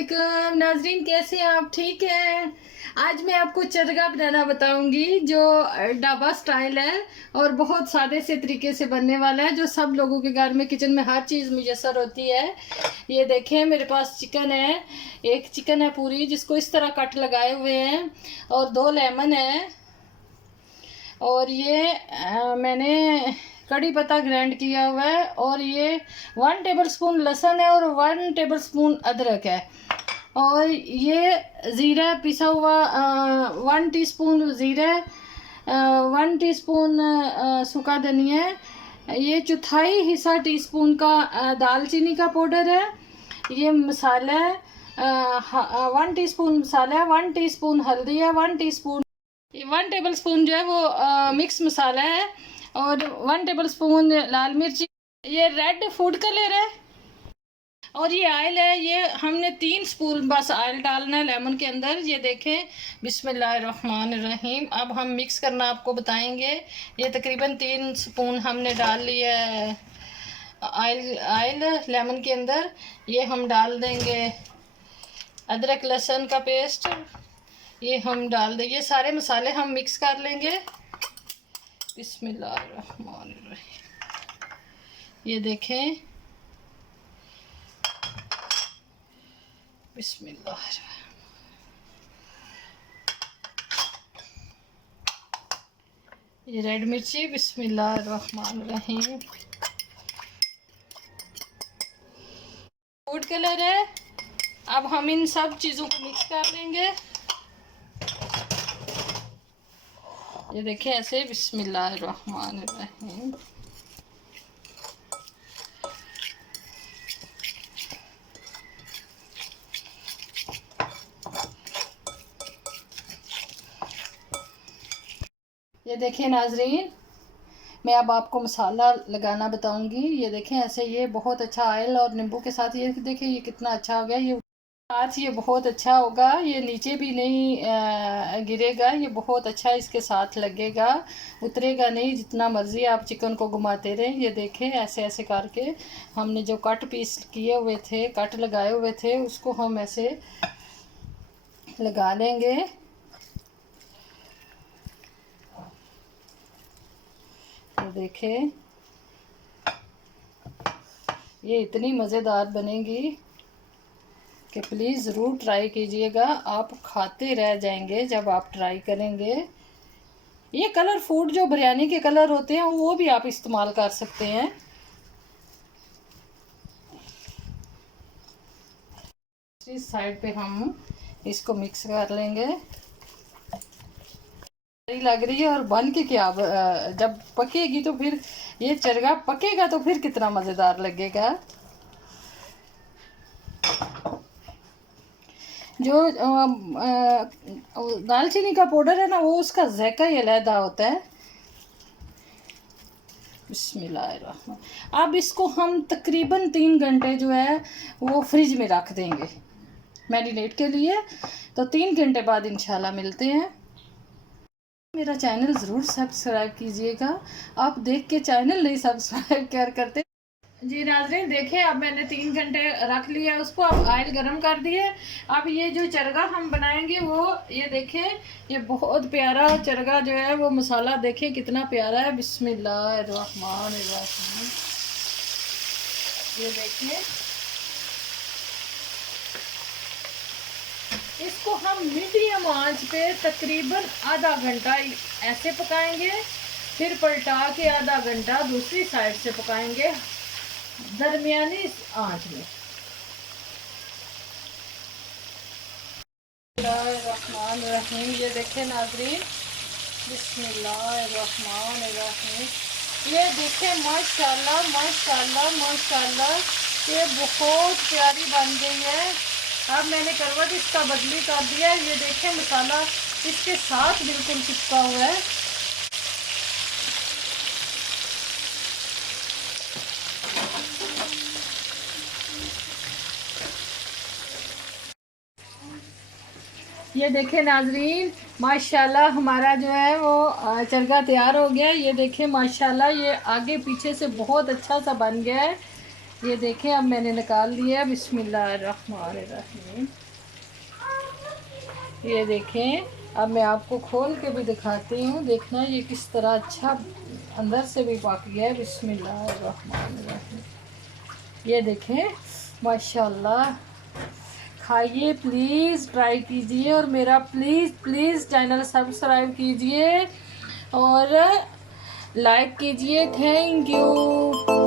वालेकुम नाजरीन, कैसे हैं आप? ठीक हैं। आज मैं आपको चरगा बनाना बताऊंगी जो ढाबा स्टाइल है और बहुत सादे से तरीके से बनने वाला है, जो सब लोगों के घर में किचन में हर चीज़ मुयसर होती है। ये देखें, मेरे पास चिकन है, एक चिकन है पूरी जिसको इस तरह कट लगाए हुए हैं, और 2 लेमन है, और ये मैंने कड़ी पत्ता ग्राइंड किया हुआ है, और ये 1 टेबलस्पून लहसुन है और 1 टेबलस्पून अदरक है, और ये ज़ीरा पिसा हुआ 1 टीस्पून ज़ीरा, 1 टीस्पून सूखा धनिया है, ये चौथाई हिस्सा टीस्पून का दालचीनी का पाउडर है, ये मसाला है 1 टीस्पून मसाला है, 1 टीस्पून हल्दी है, 1 टीस्पून 1 टेबलस्पून जो है वो मिक्स मसाला है, और 1 टेबलस्पून लाल मिर्ची, ये रेड फूड कलर है, और ये ऑयल है। ये हमने 3 स्पून बस ऑयल डालना है लेमन के अंदर। ये देखें, बिस्मिल्लाहिर्रहमानिर्रहीम। अब हम मिक्स करना आपको बताएंगे। ये तकरीबन 3 स्पून हमने डाल लिया है ऑयल लेमन के अंदर। ये हम डाल देंगे अदरक लहसुन का पेस्ट, ये हम डाल देंगे। ये सारे मसाले हम मिक्स कर लेंगे। बिस्मिल्लाहिर्रहमानिर्रहीम। ये देखें, बिस्मिल्लाह। ये रेड मिर्ची, बिस्मिल्लाहिर्रहमानिर्रहीम। फूड कलर है। अब हम इन सब चीज़ों को मिक्स कर लेंगे। ये देखिए ऐसे, बिस्मिल्लाहिर्रहमानिर्रहीम। ये देखें नाजरीन, मैं अब आपको मसाला लगाना बताऊंगी। ये देखें ऐसे, ये बहुत अच्छा ऑयल और नींबू के साथ, ये देखें ये कितना अच्छा हो गया। ये साथ ये बहुत अच्छा होगा, ये नीचे भी नहीं गिरेगा, ये बहुत अच्छा इसके साथ लगेगा, उतरेगा नहीं। जितना मर्ज़ी आप चिकन को घुमाते रहें। ये देखें ऐसे ऐसे करके हमने जो कट पीस किए हुए थे, कट लगाए हुए थे, उसको हम ऐसे लगा लेंगे। तो देखें, ये इतनी मज़ेदार बनेगी कि प्लीज़ ज़रूर ट्राई कीजिएगा। आप खाते रह जाएंगे जब आप ट्राई करेंगे। ये कलर फूड जो बिरयानी के कलर होते हैं वो भी आप इस्तेमाल कर सकते हैं। इस साइड पे हम इसको मिक्स कर लेंगे। लग रही है, और बन के क्या, जब पकेगी तो फिर ये चरगा पकेगा तो फिर कितना मज़ेदार लगेगा। जो दालचीनी का पाउडर है ना, वो उसका जायका ही अलहदा होता है। बिस्मिल्लाहिर्रहमान। अब इसको हम तकरीबन 3 घंटे जो है वो फ्रिज में रख देंगे मैरिनेट के लिए। तो 3 घंटे बाद इंशाल्लाह मिलते हैं। मेरा चैनल ज़रूर सब्सक्राइब कीजिएगा। आप देख के चैनल नहीं सब्सक्राइब करते जी नाज़रीन। देखिए, अब मैंने 3 घंटे रख लिया उसको। अब ऑयल गरम कर दिए। अब ये जो चरगा हम बनाएंगे वो, ये देखें, ये बहुत प्यारा चरगा जो है वो मसाला देखें कितना प्यारा है। बिस्मिल्लाहिर्रहमानिर्रहीम। ये देखिए, इसको हम मीडियम आंच पे तकरीबन आधा घंटा ऐसे पकाएंगे, फिर पलटा के आधा घंटा दूसरी साइड से पकाएंगे दरमियानी आंच में। बिस्मिल्लाहिर्रहमानिर्रहीम। ये देखें नाज़रीन, बिस्मिल्लाहिर्रहमानिर्रहीम। ये देखें, माशाल्लाह माशाल्लाह माशाल्लाह, ये बहुत प्यारी बन गई है। अब मैंने करवट इसका बदली कर दिया। ये देखें, मसाला इसके साथ बिल्कुल चिपका हुआ है। ये देखें नाजरीन, माशाल्लाह हमारा जो है वो चरगा तैयार हो गया। ये देखें माशाल्लाह, ये आगे पीछे से बहुत अच्छा सा बन गया है। ये देखें अब मैंने निकाल लिया। बिस्मिल्लाहिर्रहमानिर्रहीम। ये देखें, अब मैं आपको खोल के भी दिखाती हूँ। देखना ये किस तरह अच्छा अंदर से भी पक गया है। बिस्मिल्लाहिर्रहमानिर्रहीम। ये देखें माशाल्लाह। खाइए, प्लीज़ ट्राई कीजिए और मेरा प्लीज़ चैनल सब्सक्राइब कीजिए और लाइक कीजिए। Thank you.